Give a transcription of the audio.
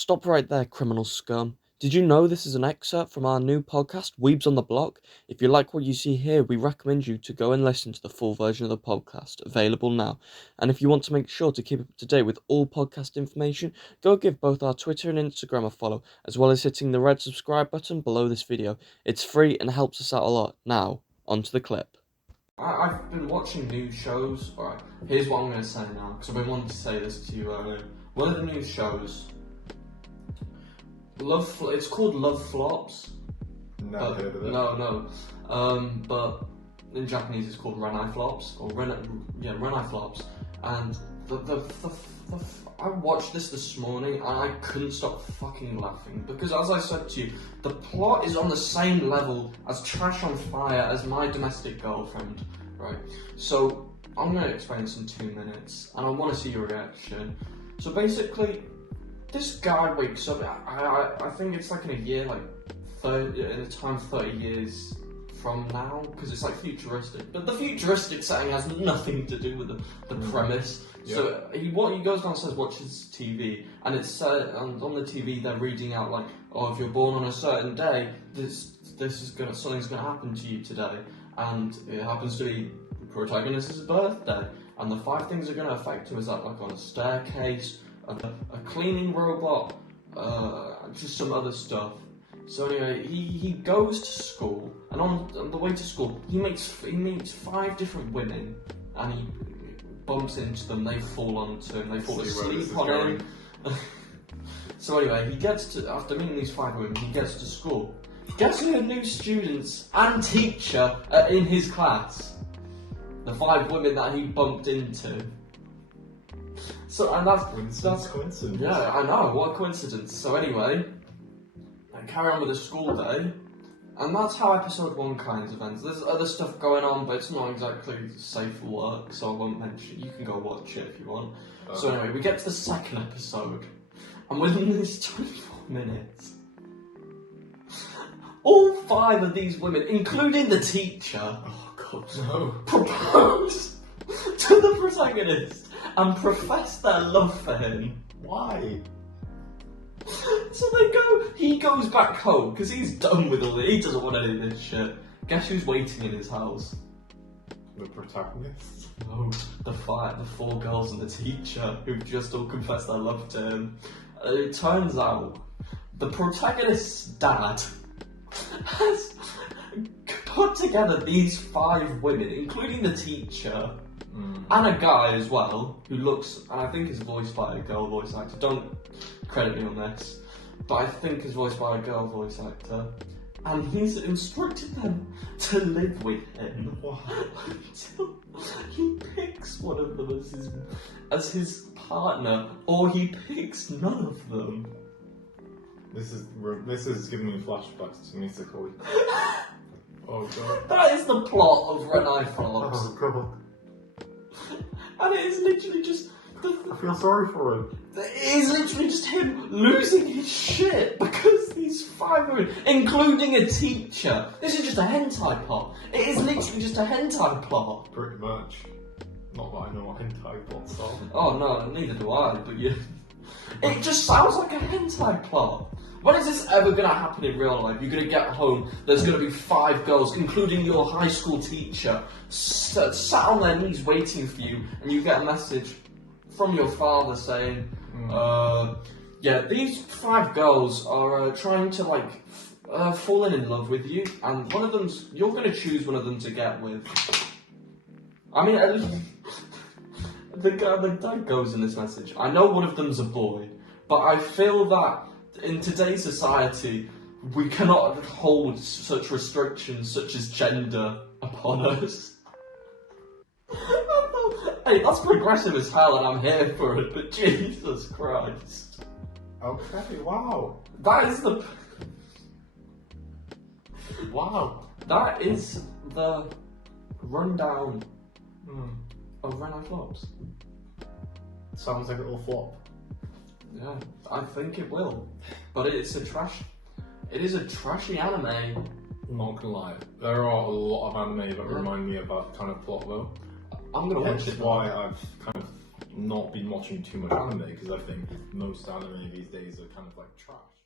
Stop right there, criminal scum. Did you know this is an excerpt from our new podcast, Weebs on the Block? If you like what you see here, we recommend you to go and listen to the full version of the podcast, available now. And if you want to make sure to keep up to date with all podcast information, go give both our Twitter and Instagram a follow, as well as hitting the red subscribe button below this video. It's free and helps us out a lot. Now, onto the clip. I've been watching news shows. Alright, here's what I'm going to say now, because I've been wanting to say this to you earlier. One of the news shows... it's called Love Flops. Never heard of it. No. But in Japanese it's called Renai Flops, or Renai Flops. And I watched this morning and I couldn't stop fucking laughing because, as I said to you, the plot is on the same level as Trash on Fire as My Domestic Girlfriend, right? So I'm gonna explain this in 2 minutes, and I want to see your reaction. So basically, this guy wakes up, I think it's like in a year, like 30 years from now, because it's like futuristic. But the futuristic setting has nothing to do with the premise. Yep. So he goes downstairs, watches TV, and it's on the TV they're reading out like, oh, if you're born on a certain day, something's gonna happen to you today, and it happens to be the protagonist's birthday, and the 5 things are gonna affect him is that, like, on a staircase, a cleaning robot, just some other stuff. So anyway, he goes to school, and on the way to school, he meets 5 different women, and he bumps into them. They fall onto him. They fall asleep on him. So anyway, after meeting these 5 women, he gets to school. Guess who the new students and teacher are in his class? The 5 women that he bumped into. So, and that's coincidence. Yeah, I know, what a coincidence. So anyway, I carry on with the school day, and that's how episode 1 kind of ends. There's other stuff going on, but it's not exactly safe for work, so I won't mention. You can go watch it if you want. So anyway, we get to the 2nd episode, and within this 24 minutes, all 5 of these women, including the teacher, oh god, no, propose to the protagonist and profess their love for him. Why? So he goes back home because he's done with all this. He doesn't want any of this shit. Guess who's waiting in his house? The protagonist? No, the 4 girls and the teacher who've just all confessed their love to him. It turns out the protagonist's dad has put together these 5 women, including the teacher, and a guy as well, who looks, and I think is voiced by a girl voice actor. Don't credit me on this, but I think is voiced by a girl voice actor. And he's instructed them to live with him until he picks one of them as his partner, or he picks none of them. This is giving me flashbacks to Nisekoi. Oh god. That is the plot of Renai Flops. Oh god. And it is literally just... I feel sorry for him. It is literally just him losing his shit because these 5 women, including a teacher. This is just a hentai plot. It is literally just a hentai plot. Pretty much. Not that I know what hentai plots are. Oh no, neither do I, but yeah. It just sounds like a hentai plot. When is this ever going to happen in real life? You're going to get home, there's going to be 5 girls, including your high school teacher, sat on their knees waiting for you, and you get a message from your father saying, yeah, these 5 girls are trying to, like, fall in love with you, and one of them's, you're going to choose one of them to get with. I mean, at least, the dad goes in this message. I know one of them's a boy, but I feel that in today's society, we cannot hold such restrictions such as gender upon us. Hey, that's progressive as hell and I'm here for it, but Jesus Christ. Okay, wow. That is the... Wow. That is the rundown of Renai Flops. Sounds like it'll flop. Yeah, I think it will. But it is a trashy anime. I'm not gonna lie. There are a lot of anime that remind me of that kind of plot though. I'm gonna watch it. Why I've kind of not been watching too much anime because I think most anime these days are kind of like trash.